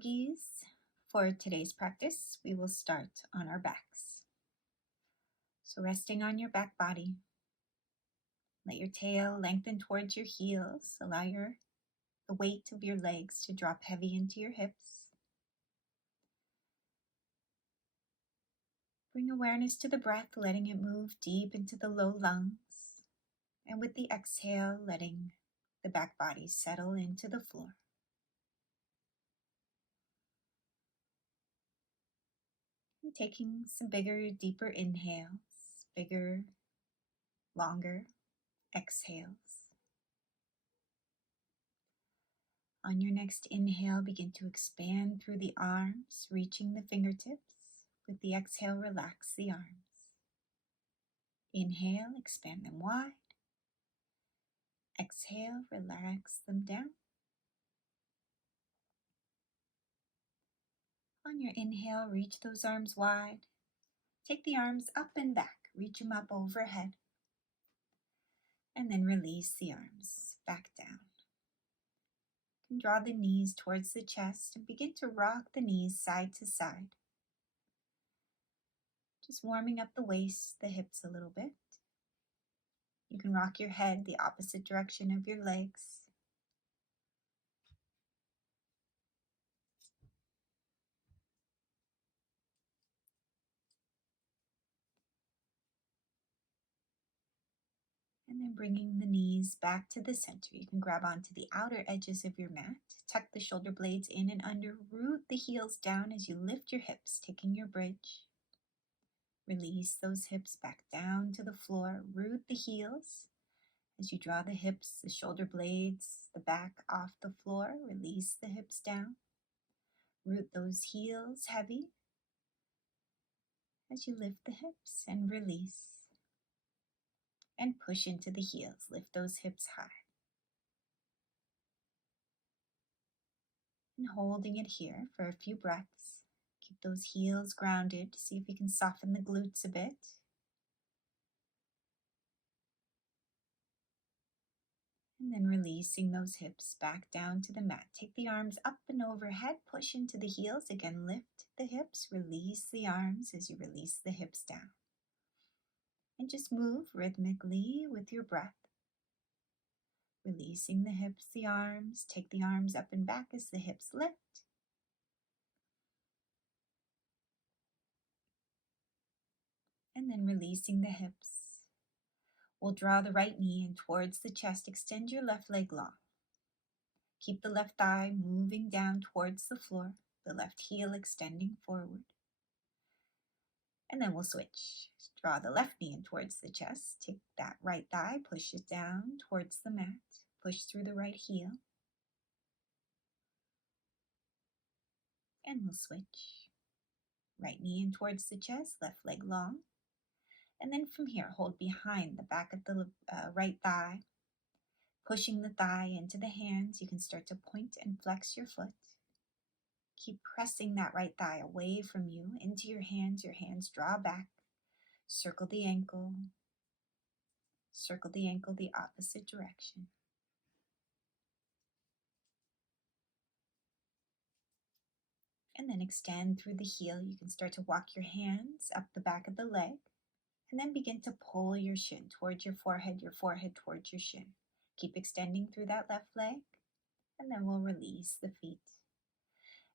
yogis. For today's practice, we will start on our backs. So resting on your back body, let your tail lengthen towards your heels. Allow the weight of your legs to drop heavy into your hips. Bring awareness to the breath, letting it move deep into the low lungs. And with the exhale, letting the back body settle into the floor. And taking some bigger, deeper inhales, bigger, longer exhales. On your next inhale, begin to expand through the arms, reaching the fingertips. With the exhale, relax the arms. Inhale, expand them wide. Exhale, relax them down. On your inhale, reach those arms wide. Take the arms up and back. Reach them up overhead. And then release the arms back down. You can draw the knees towards the chest and begin to rock the knees side to side. Just warming up the waist, the hips a little bit. You can rock your head the opposite direction of your legs. And then bringing the knees back to the center. You can grab onto the outer edges of your mat. Tuck the shoulder blades in and under. Root the heels down as you lift your hips, taking your bridge. Release those hips back down to the floor. Root the heels as you draw the hips, the shoulder blades, the back off the floor. Release the hips down. Root those heels heavy as you lift the hips and release. And push into the heels. Lift those hips high. And holding it here for a few breaths. Keep those heels grounded. See if you can soften the glutes a bit. And then releasing those hips back down to the mat. Take the arms up and overhead. Push into the heels. Again, lift the hips. Release the arms as you release the hips down. And just move rhythmically with your breath. Releasing the hips, the arms. Take the arms up and back as the hips lift. And then releasing the hips. We'll draw the right knee in towards the chest. Extend your left leg long. Keep the left thigh moving down towards the floor. The left heel extending forward. And then we'll switch. Draw the left knee in towards the chest. Take that right thigh, push it down towards the mat. Push through the right heel. And we'll switch. Right knee in towards the chest, left leg long. And then from here, hold behind the back of the right thigh. Pushing the thigh into the hands, you can start to point and flex your foot. Keep pressing that right thigh away from you into your hands. Your hands draw back. Circle the ankle. Circle the ankle the opposite direction. And then extend through the heel. You can start to walk your hands up the back of the leg. And then begin to pull your shin towards your forehead towards your shin. Keep extending through that left leg. And then we'll release the feet.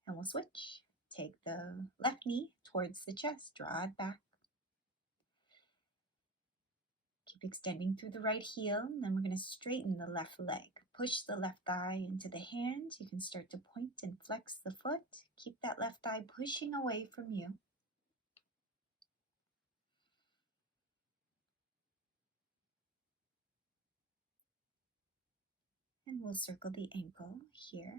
And we'll switch. Take the left knee towards the chest. Draw it back. Keep extending through the right heel. And then we're going to straighten the left leg. Push the left thigh into the hands. You can start to point and flex the foot. Keep that left thigh pushing away from you. And we'll circle the ankle here.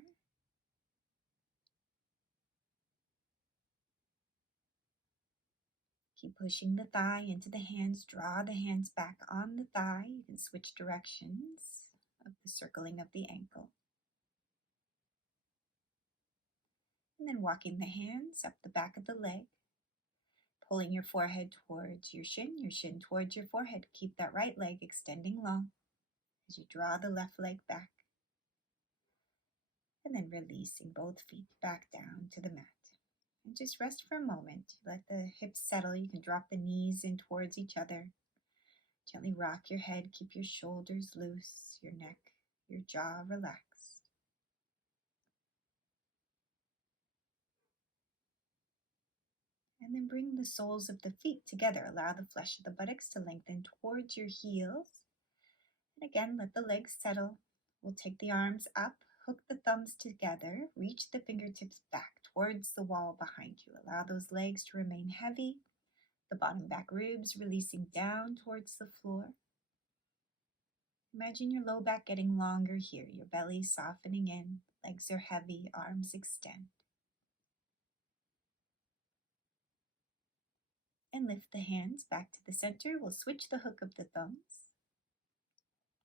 Keep pushing the thigh into the hands. Draw the hands back on the thigh. You can switch directions of the circling of the ankle. And then walking the hands up the back of the leg. Pulling your forehead towards your shin towards your forehead. Keep that right leg extending long as you draw the left leg back. And then releasing both feet back down to the mat. And just rest for a moment. Let the hips settle. You can drop the knees in towards each other. Gently rock your head. Keep your shoulders loose, your neck, your jaw relaxed. And then bring the soles of the feet together. Allow the flesh of the buttocks to lengthen towards your heels. And again, let the legs settle. We'll take the arms up, hook the thumbs together, reach the fingertips back towards the wall behind you. Allow those legs to remain heavy, the bottom back ribs releasing down towards the floor. Imagine your low back getting longer here, your belly softening in, legs are heavy, arms extend. And lift the hands back to the center. We'll switch the hook of the thumbs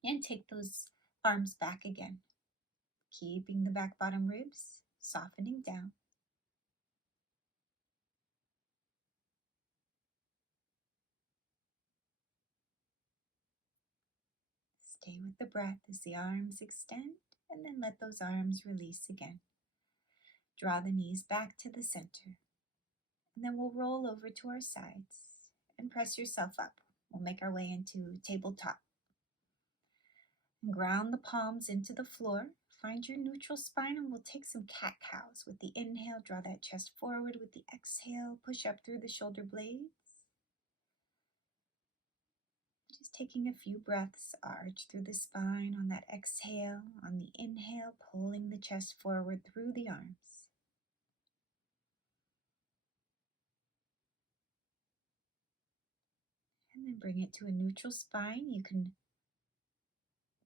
and take those arms back again, keeping the back bottom ribs softening down. Stay with the breath as the arms extend, and then let those arms release again. Draw the knees back to the center, and then we'll roll over to our sides and press yourself up. We'll make our way into tabletop. And ground the palms into the floor. Find your neutral spine, and we'll take some cat-cows. With the inhale, draw that chest forward. With the exhale, push up through the shoulder blades. Just taking a few breaths, arch through the spine on that exhale. On the inhale, pulling the chest forward through the arms. And then bring it to a neutral spine. You can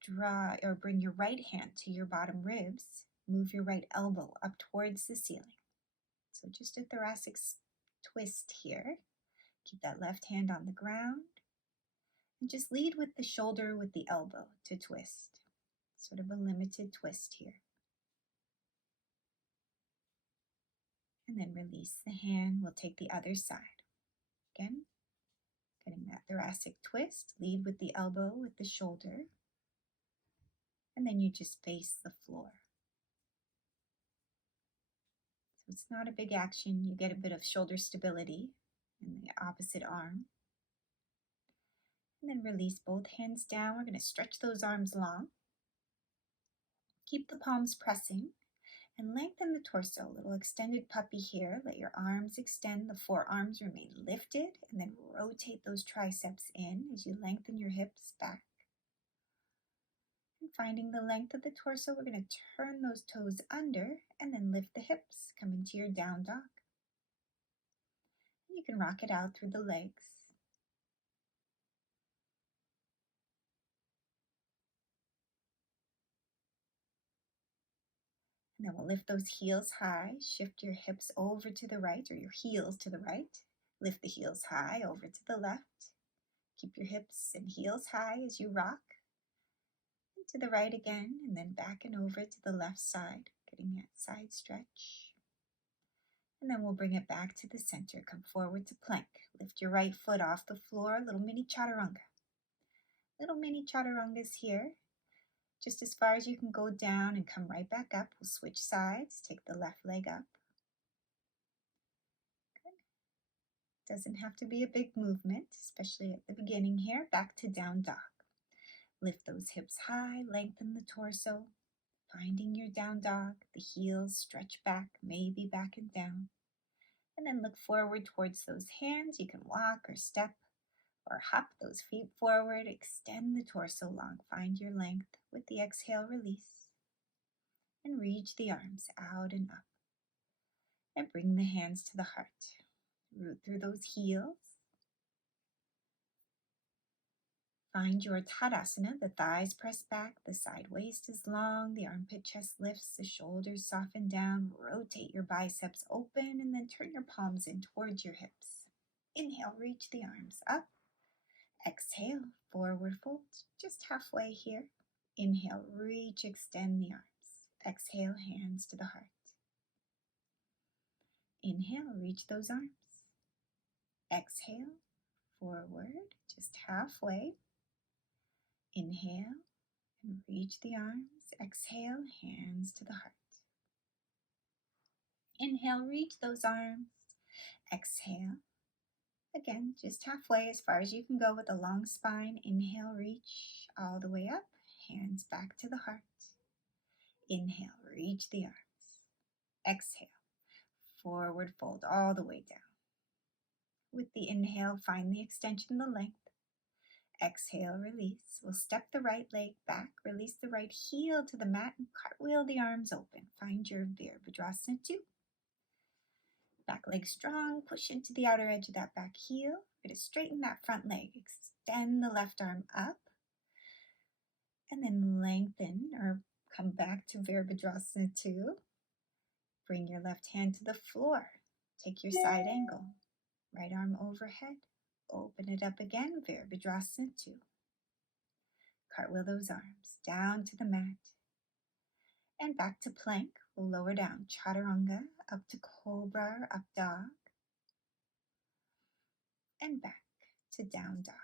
draw or bring your right hand to your bottom ribs. Move your right elbow up towards the ceiling. So just a thoracic twist here. Keep that left hand on the ground. And just lead with the shoulder with the elbow to twist. Sort of a limited twist here. And then release the hand. We'll take the other side. Again, getting that thoracic twist. Lead with the elbow with the shoulder. And then you just face the floor. So it's not a big action. You get a bit of shoulder stability in the opposite arm. And then release both hands down. We're going to stretch those arms long. Keep the palms pressing and lengthen the torso. A little extended puppy here. Let your arms extend. The forearms remain lifted. And then rotate those triceps in as you lengthen your hips back. And finding the length of the torso, we're going to turn those toes under and then lift the hips. Come into your down dog. You can rock it out through the legs. And then we'll lift those heels high. Shift your hips over to the right, or your heels to the right. Lift the heels high over to the left. Keep your hips and heels high as you rock. And to the right again, and then back and over to the left side, getting that side stretch. And then we'll bring it back to the center. Come forward to plank. Lift your right foot off the floor, little mini chaturanga. Little mini chaturangas here. Just as far as you can go down and come right back up. We'll switch sides. Take the left leg up. Good. Doesn't have to be a big movement, especially at the beginning here. Back to down dog. Lift those hips high, lengthen the torso. Finding your down dog. The heels stretch back, maybe back and down. And then look forward towards those hands. You can walk or step or hop those feet forward. Extend the torso long. Find your length. With the exhale, release. And reach the arms out and up. And bring the hands to the heart. Root through those heels. Find your Tadasana. The thighs press back. The side waist is long. The armpit chest lifts. The shoulders soften down. Rotate your biceps open. And then turn your palms in towards your hips. Inhale, reach the arms up. Exhale, forward fold. Just halfway here. Inhale, reach, extend the arms. Exhale, hands to the heart. Inhale, reach those arms. Exhale, forward, just halfway. Inhale, and reach the arms. Exhale, hands to the heart. Inhale, reach those arms. Exhale. Again, just halfway as far as you can go with a long spine. Inhale, reach all the way up. Hands back to the heart. Inhale, reach the arms. Exhale, forward fold all the way down. With the inhale, find the extension, the length. Exhale, release. We'll step the right leg back, release the right heel to the mat, and cartwheel the arms open. Find your Virabhadrasana 2. Back leg strong, push into the outer edge of that back heel. We're going to straighten that front leg, extend the left arm up, and then lengthen or come back to Virabhadrasana 2. Bring your left hand to the floor. Take your side angle. Right arm overhead. Open it up again, Virabhadrasana 2. Cartwheel those arms down to the mat. And back to plank. We'll lower down, Chaturanga, up to Cobra or Up Dog. And back to Down Dog.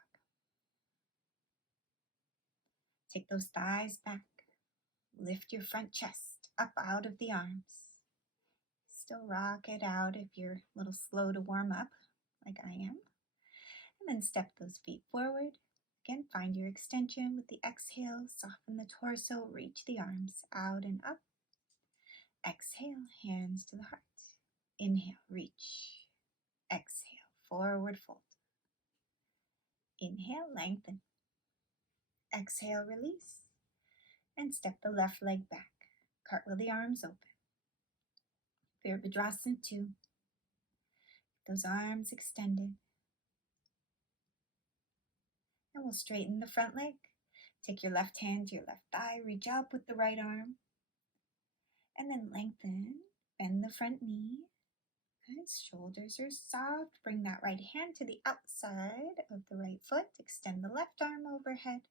Take those thighs back. Lift your front chest up out of the arms. Still rock it out if you're a little slow to warm up, like I am. And then step those feet forward. Again, find your extension with the exhale. Soften the torso, reach the arms out and up. Exhale, hands to the heart. Inhale, reach. Exhale, forward fold. Inhale, lengthen. Exhale, release. And step the left leg back. Cartwheel the arms open. Virabhadrasana 2. Those arms extended. And we'll straighten the front leg. Take your left hand to your left thigh. Reach up with the right arm. And then lengthen. Bend the front knee. Good. Shoulders are soft. Bring that right hand to the outside of the right foot. Extend the left arm overhead.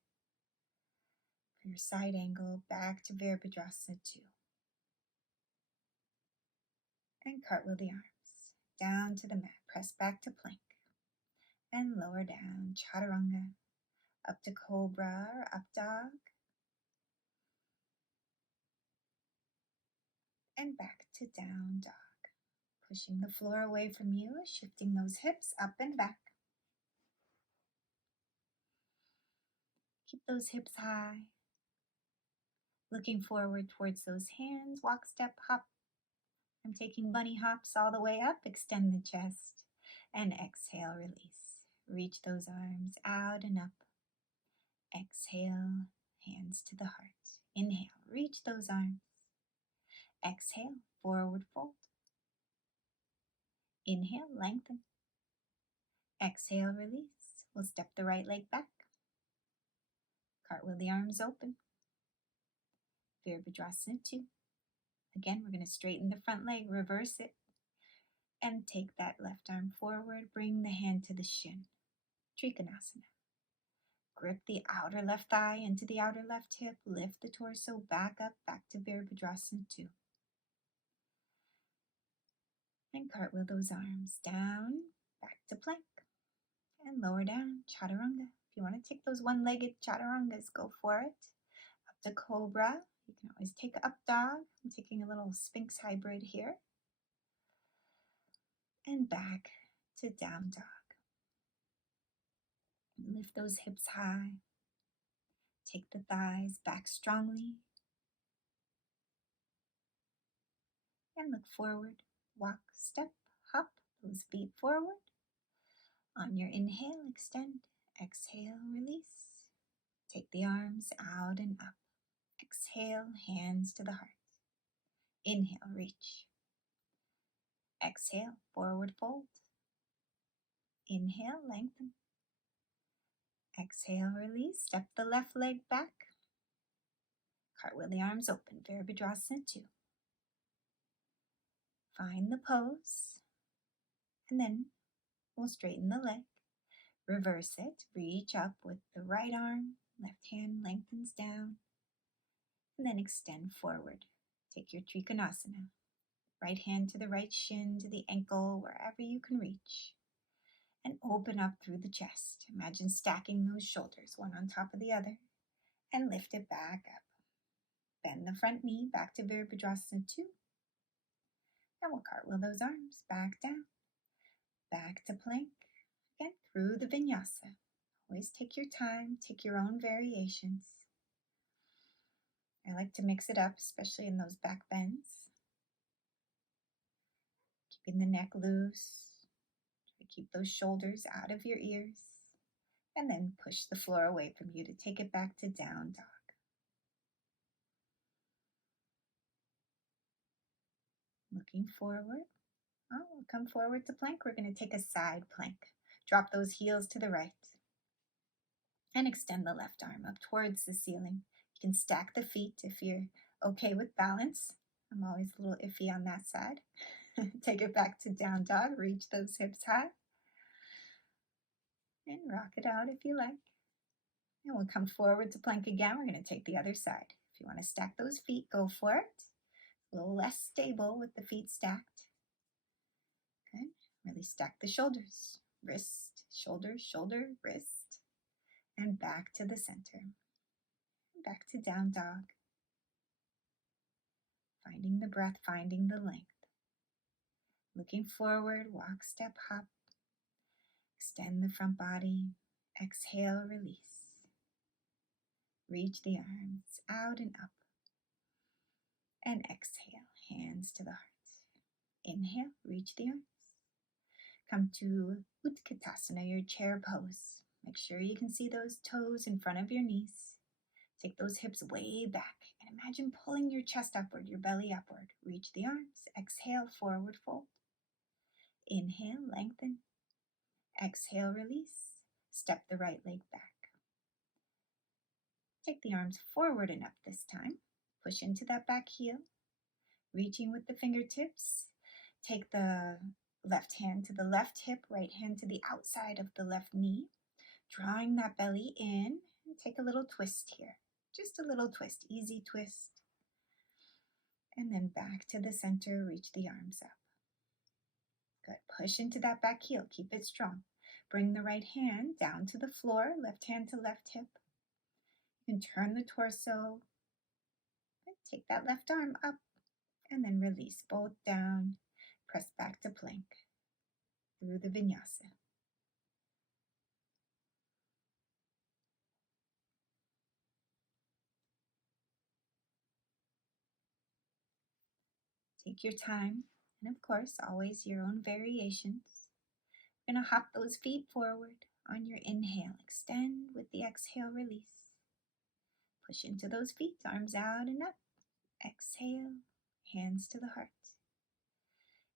For your side angle, back to Virabhadrasana 2. And cartwheel the arms down to the mat. Press back to plank. And lower down, Chaturanga, up to Cobra or Up Dog. And back to Down Dog. Pushing the floor away from you, shifting those hips up and back. Keep those hips high. Looking forward towards those hands. Walk, step, hop. I'm taking bunny hops all the way up. Extend the chest. And exhale, release. Reach those arms out and up. Exhale, hands to the heart. Inhale, reach those arms. Exhale, forward fold. Inhale, lengthen. Exhale, release. We'll step the right leg back. Cartwheel the arms open. Virabhadrasana 2. Again, we're going to straighten the front leg, reverse it, and take that left arm forward. Bring the hand to the shin. Trikonasana. Grip the outer left thigh into the outer left hip. Lift the torso back up, back to Virabhadrasana 2. And cartwheel those arms down, back to plank. And lower down, Chaturanga. If you want to take those one-legged Chaturangas, go for it. Up to Cobra. You can always take Up Dog. I'm taking a little Sphinx hybrid here. And back to Down Dog. Lift those hips high. Take the thighs back strongly. And look forward. Walk, step, hop those feet forward. On your inhale, extend. Exhale, release. Take the arms out and up. Exhale, hands to the heart. Inhale, reach. Exhale, forward fold. Inhale, lengthen. Exhale, release. Step the left leg back. Cartwheel the arms open. Virabhadrasana 2. Find the pose. And then we'll straighten the leg. Reverse it. Reach up with the right arm. Left hand lengthens down. And then extend forward. Take your Trikonasana. Right hand to the right shin, to the ankle, wherever you can reach. And open up through the chest. Imagine stacking those shoulders, one on top of the other. And lift it back up. Bend the front knee back to Virabhadrasana 2. And we'll cartwheel those arms back down, back to plank, again through the vinyasa. Always take your time, take your own variations. I like to mix it up, especially in those back bends. Keeping the neck loose. Try to keep those shoulders out of your ears. And then push the floor away from you to take it back to down dog. Looking forward. Oh, we'll come forward to plank. We're going to take a side plank. Drop those heels to the right. And extend the left arm up towards the ceiling. You can stack the feet if you're okay with balance. I'm always a little iffy on that side. Take it back to down dog. Reach those hips high. And rock it out if you like. And we'll come forward to plank again. We're going to take the other side. If you want to stack those feet, go for it. A little less stable with the feet stacked. Good. Really stack the shoulders. Wrist, shoulder, shoulder, wrist. And back to the center. Back to down dog. Finding the breath, finding the length. Looking forward, walk, step, hop. Extend the front body. Exhale, release. Reach the arms out and up. And exhale, hands to the heart. Inhale, reach the arms. Come to Utkatasana, your chair pose. Make sure you can see those toes in front of your knees. Take those hips way back and imagine pulling your chest upward, your belly upward. Reach the arms. Exhale, forward fold. Inhale, lengthen. Exhale, release. Step the right leg back. Take the arms forward and up this time. Push into that back heel. Reaching with the fingertips. Take the left hand to the left hip, right hand to the outside of the left knee. Drawing that belly in. And take a little twist here. Just a little twist, easy twist. And then back to the center, reach the arms up. Good, push into that back heel, keep it strong. Bring the right hand down to the floor, left hand to left hip. And turn the torso. And take that left arm up and then release both down. Press back to plank through the vinyasa. Take your time, and of course, always your own variations. You're going to hop those feet forward on your inhale. Extend with the exhale, release. Push into those feet, arms out and up. Exhale, hands to the heart.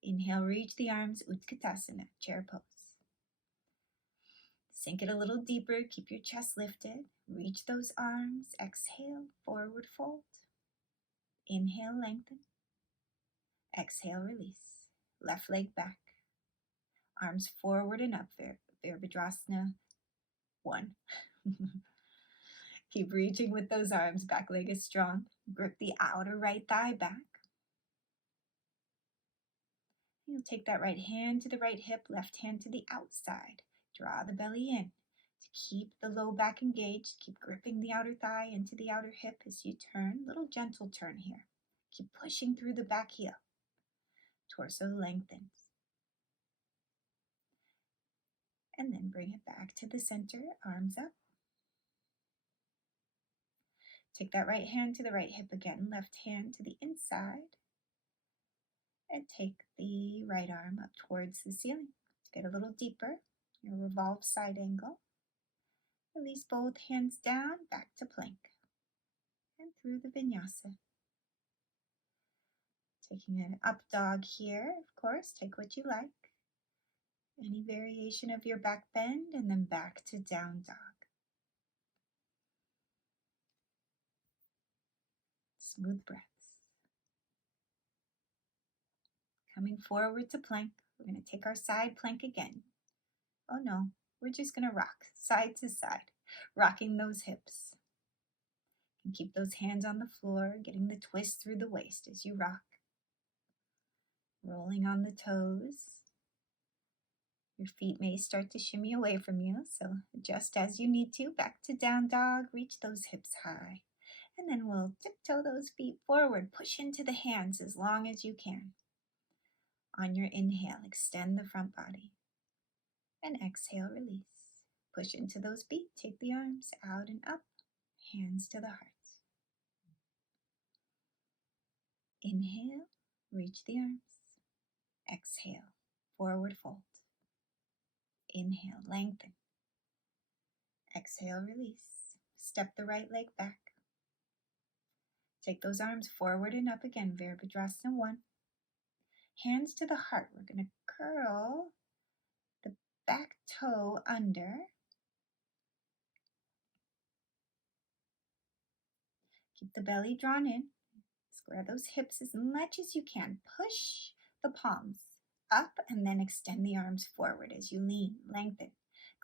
Inhale, reach the arms, Utkatasana, chair pose. Sink it a little deeper, keep your chest lifted. Reach those arms, exhale, forward fold. Inhale, lengthen. Exhale, release. Left leg back. Arms forward and up, Virabhadrasana 1. Keep reaching with those arms, back leg is strong. Grip the outer right thigh back. You'll take that right hand to the right hip, left hand to the outside. Draw the belly in. To keep the low back engaged, keep gripping the outer thigh into the outer hip as you turn. Little gentle turn here. Keep pushing through the back heel. Torso lengthens. And then bring it back to the center, arms up. Take that right hand to the right hip again, left hand to the inside. And take the right arm up towards the ceiling. Get a little deeper, your revolve side angle. Release both hands down, back to plank. And through the vinyasa. Taking an up dog here, of course, take what you like. Any variation of your back bend, and then back to down dog. Smooth breaths. Coming forward to plank, we're going to take our side plank again. Oh no, we're just going to rock side to side, rocking those hips. And keep those hands on the floor, getting the twist through the waist as you rock. Rolling on the toes. Your feet may start to shimmy away from you, so adjust as you need to. Back to down dog, reach those hips high. And then we'll tiptoe those feet forward, push into the hands as long as you can. On your inhale, extend the front body. And exhale, release. Push into those feet. Take the arms out and up. Hands to the heart. Inhale, reach the arms. Exhale, forward fold. Inhale, lengthen. Exhale, release. Step the right leg back. Take those arms forward and up again, Virabhadrasana 1. Hands to the heart. We're going to curl the back toe under. Keep the belly drawn in. Square those hips as much as you can. Push the palms up and then extend the arms forward as you lean, lengthen.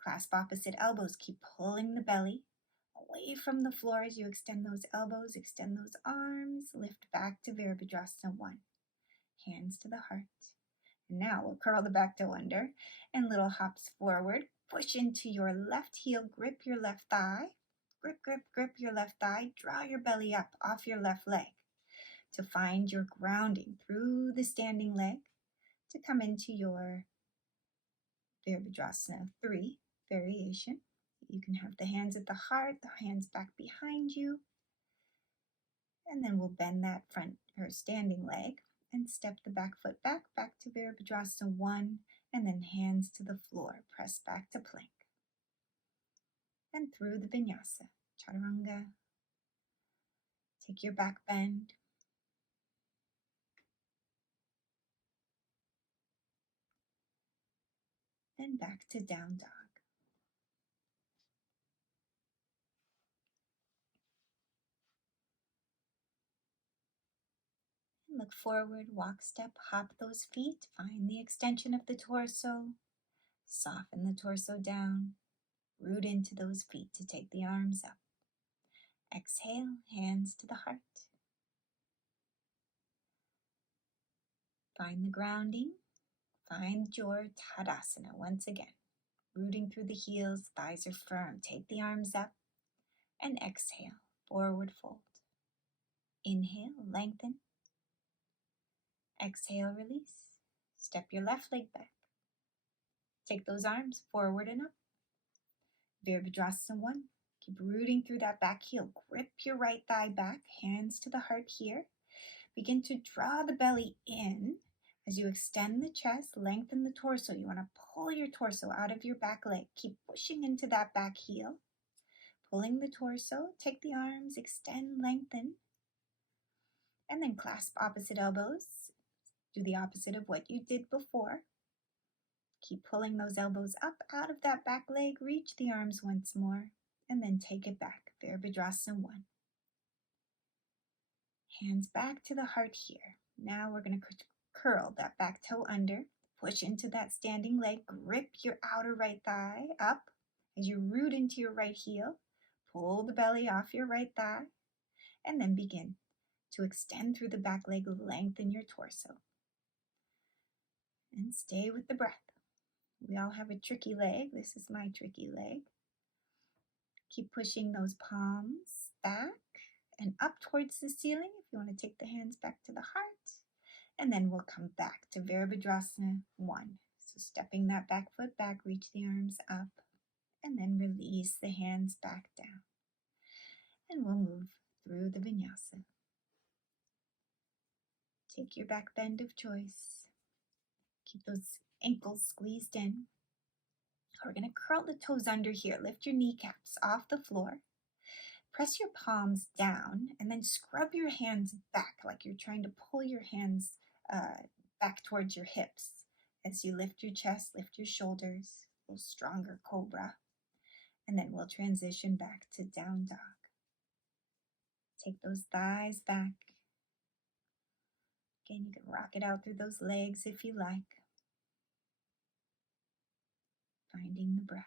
Clasp opposite elbows. Keep pulling the belly away from the floor as you extend those elbows, extend those arms. Lift back to Virabhadrasana 1. Hands to the heart. And now we'll curl the back toe under and little hops forward. Push into your left heel. Grip your left thigh. Grip, grip, grip your left thigh. Draw your belly up off your left leg to find your grounding through the standing leg to come into your Virabhadrasana 3 variation. You can have the hands at the heart, the hands back behind you. And then we'll bend that front or standing leg and step the back foot back to Virabhadrasana 1, and then hands to the floor. Press back to plank. And through the vinyasa, chaturanga. Take your back bend. Then back to down dog. And look forward, walk, step, hop those feet. Find the extension of the torso. Soften the torso down. Root into those feet to take the arms up. Exhale, hands to the heart. Find the grounding. Find your Tadasana once again. Rooting through the heels, thighs are firm. Take the arms up and exhale, forward fold. Inhale, lengthen. Exhale, release. Step your left leg back. Take those arms forward and up. Virabhadrasana 1. Keep rooting through that back heel. Grip your right thigh back, hands to the heart here. Begin to draw the belly in as you extend the chest, lengthen the torso. You want to pull your torso out of your back leg. Keep pushing into that back heel. Pulling the torso, take the arms, extend, lengthen. And then clasp opposite elbows. Do the opposite of what you did before. Keep pulling those elbows up out of that back leg. Reach the arms once more. And then take it back. Virabhadrasana 1. Hands back to the heart here. Now we're going to curl that back toe under. Push into that standing leg. Grip your outer right thigh up as you root into your right heel. Pull the belly off your right thigh. And then begin to extend through the back leg. Lengthen your torso. And stay with the breath. We all have a tricky leg. This is my tricky leg. Keep pushing those palms back and up towards the ceiling if you want to take the hands back to the heart. And then we'll come back to Virabhadrasana 1. So stepping that back foot back, reach the arms up, and then release the hands back down. And we'll move through the vinyasa. Take your back bend of choice. Keep those ankles squeezed in. We're going to curl the toes under here. Lift your kneecaps off the floor. Press your palms down and then scrub your hands back like you're trying to pull your hands back towards your hips. As you lift your chest, lift your shoulders, a little stronger cobra. And then we'll transition back to down dog. Take those thighs back. Again, you can rock it out through those legs if you like. Finding the breath.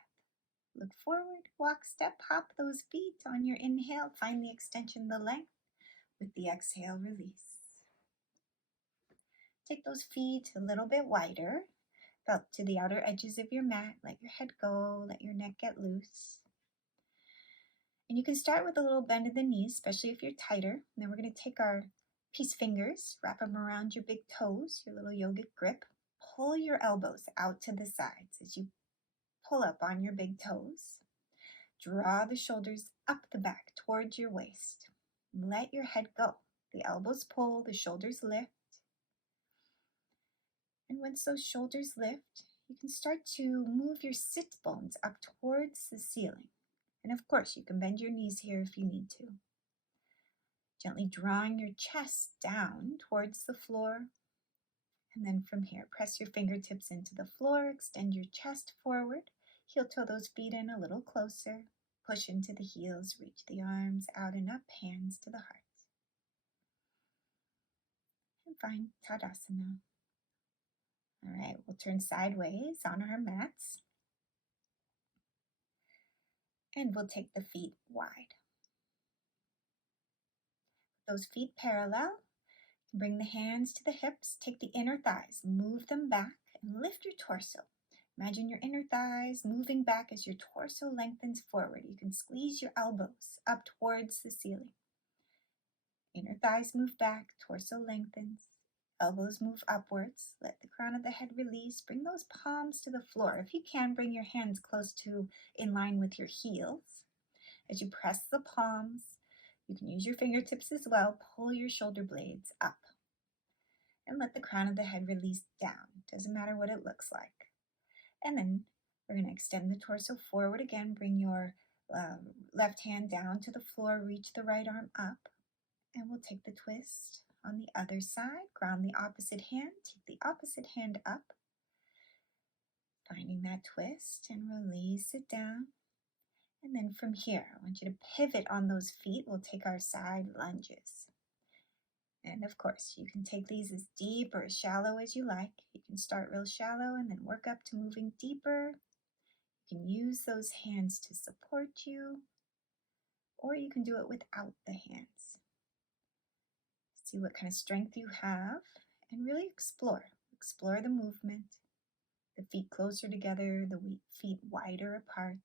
Look forward, walk, step, hop those feet on your inhale. Find the extension, the length. With the exhale, release. Take those feet a little bit wider, out to the outer edges of your mat. Let your head go, let your neck get loose. And you can start with a little bend of the knees, especially if you're tighter. And then we're going to take our peace fingers, wrap them around your big toes, your little yogic grip. pull your elbows out to the sides as you pull up on your big toes. Draw the shoulders up the back towards your waist. Let your head go. The elbows pull, the shoulders lift. And once those shoulders lift, you can start to move your sit bones up towards the ceiling. And of course, you can bend your knees here if you need to. Gently drawing your chest down towards the floor. And then from here, press your fingertips into the floor, extend your chest forward, heel toe those feet in a little closer, push into the heels, reach the arms out and up, hands to the heart. And find Tadasana. All right, we'll turn sideways on our mats. And we'll take the feet wide. Those feet parallel. Bring the hands to the hips, take the inner thighs, move them back, and lift your torso. Imagine your inner thighs moving back as your torso lengthens forward. You can squeeze your elbows up towards the ceiling. Inner thighs move back, torso lengthens, elbows move upwards. Let the crown of the head release. Bring those palms to the floor. If you can, bring your hands close to in line with your heels. As you press the palms, you can use your fingertips as well. Pull your shoulder blades up. And let the crown of the head release down. Doesn't matter what it looks like. And then we're going to extend the torso forward again. Bring your left hand down to the floor. Reach the right arm up. And we'll take the twist on the other side. Ground the opposite hand. Take the opposite hand up. Finding that twist and release it down. And then from here, I want you to pivot on those feet. We'll take our side lunges. And of course, you can take these as deep or as shallow as you like. You can start real shallow and then work up to moving deeper. You can use those hands to support you, or you can do it without the hands. See what kind of strength you have and really explore. Explore the movement, the feet closer together, the feet wider apart.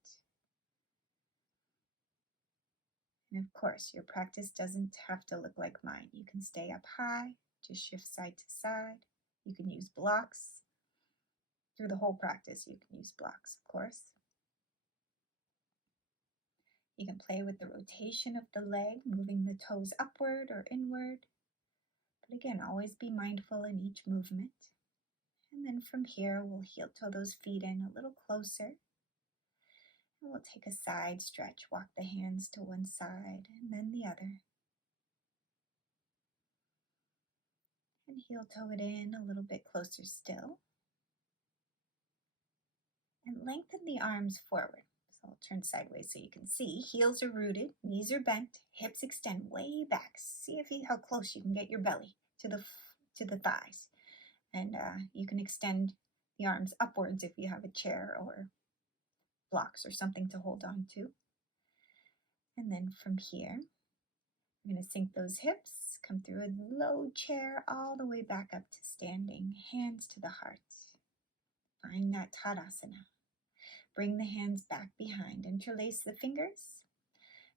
And of course, your practice doesn't have to look like mine. You can stay up high, just shift side to side. You can use blocks. Through the whole practice, you can use blocks, of course. You can play with the rotation of the leg, moving the toes upward or inward. But again, always be mindful in each movement. And then from here, we'll heel toe those feet in a little closer. And we'll take a side stretch, walk the hands to one side and then the other. And heel toe it in a little bit closer still. And lengthen the arms forward. So I'll turn sideways so you can see. Heels are rooted, knees are bent, hips extend way back. See how close you can get your belly to the thighs. And you can extend the arms upwards if you have a chair or blocks or something to hold on to. And then from here, we're going to sink those hips, come through a low chair all the way back up to standing, hands to the heart. Find that Tadasana. Bring the hands back behind, interlace the fingers,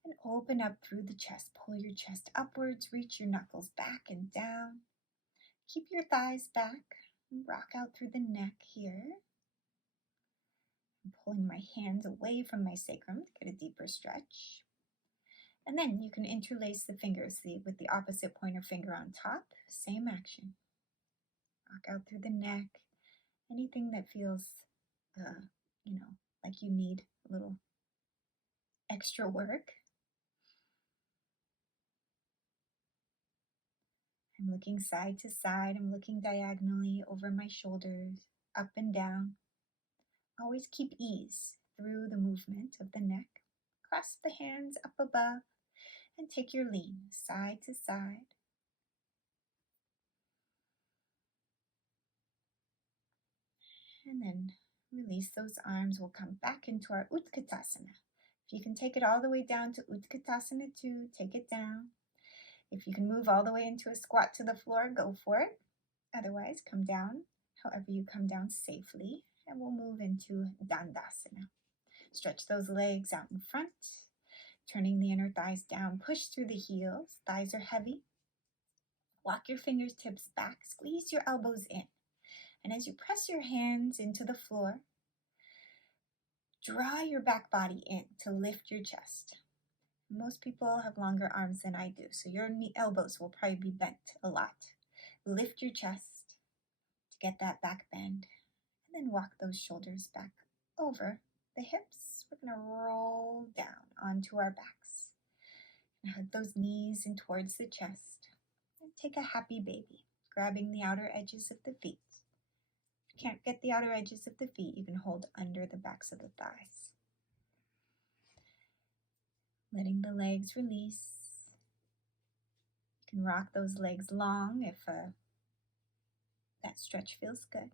and open up through the chest. Pull your chest upwards, reach your knuckles back and down. Keep your thighs back, and rock out through the neck here. I'm pulling my hands away from my sacrum to get a deeper stretch. And then you can interlace the fingers with the opposite pointer finger on top. Same action. Rock out through the neck. Anything that feels, like you need a little extra work. I'm looking side to side. I'm looking diagonally over my shoulders, up and down. Always keep ease through the movement of the neck. Clasp the hands up above and take your lean side to side. And then release those arms. We'll come back into our Utkatasana. If you can take it all the way down to Utkatasana 2, take it down. If you can move all the way into a squat to the floor, go for it. Otherwise, come down however you come down safely. And we'll move into Dandasana. Stretch those legs out in front, turning the inner thighs down. Push through the heels. Thighs are heavy. Walk your fingertips back. Squeeze your elbows in. And as you press your hands into the floor, draw your back body in to lift your chest. Most people have longer arms than I do, so your elbows will probably be bent a lot. Lift your chest to get that back bend, and then walk those shoulders back over the hips. We're going to roll down onto our backs. Hug those knees in towards the chest. And take a happy baby, grabbing the outer edges of the feet. If you can't get the outer edges of the feet, you can hold under the backs of the thighs. Letting the legs release. You can rock those legs long if that stretch feels good.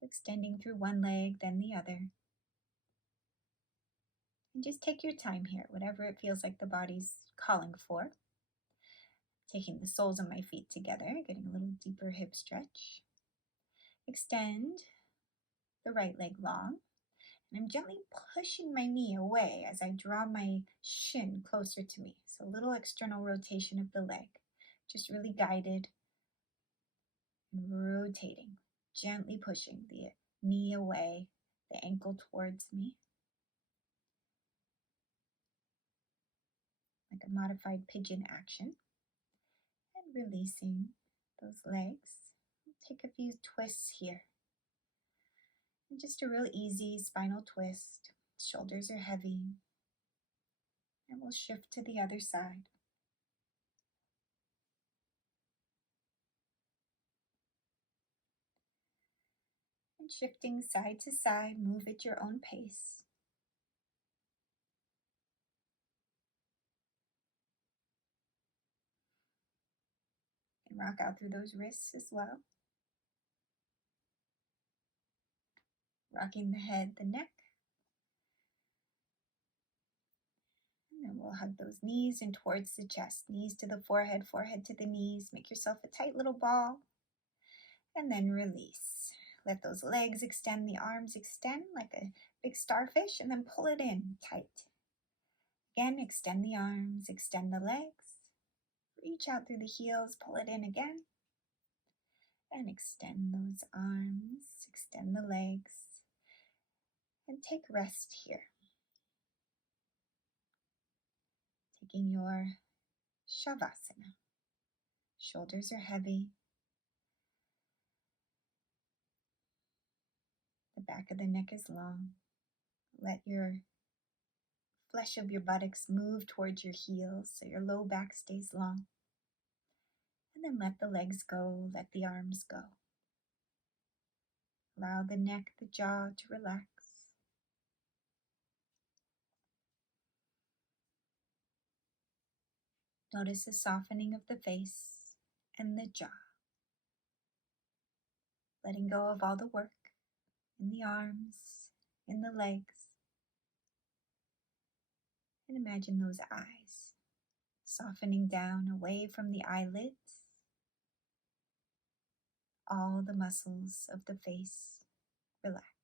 Extending through one leg, then the other. And just take your time here, whatever it feels like the body's calling for. Taking the soles of my feet together, getting a little deeper hip stretch. Extend the right leg long. And I'm gently pushing my knee away as I draw my shin closer to me. So a little external rotation of the leg, just really guided and rotating, gently pushing the knee away, the ankle towards me. Like a modified pigeon action. And releasing those legs. Take a few twists here. And just a real easy spinal twist. Shoulders are heavy. And we'll shift to the other side. And shifting side to side, move at your own pace. And rock out through those wrists as well. Rocking the head, the neck. And then we'll hug those knees in towards the chest. Knees to the forehead, forehead to the knees. Make yourself a tight little ball. And then release. Let those legs extend, the arms extend like a big starfish, and then pull it in tight. Again, extend the arms, extend the legs. Reach out through the heels, pull it in again. And extend those arms, extend the legs. And take rest here. Taking your Shavasana. Shoulders are heavy. The back of the neck is long. Let your flesh of your buttocks move towards your heels so your low back stays long. And then let the legs go, let the arms go. Allow the neck, the jaw to relax. Notice the softening of the face and the jaw. Letting go of all the work in the arms, in the legs. And imagine those eyes softening down away from the eyelids. All the muscles of the face relax.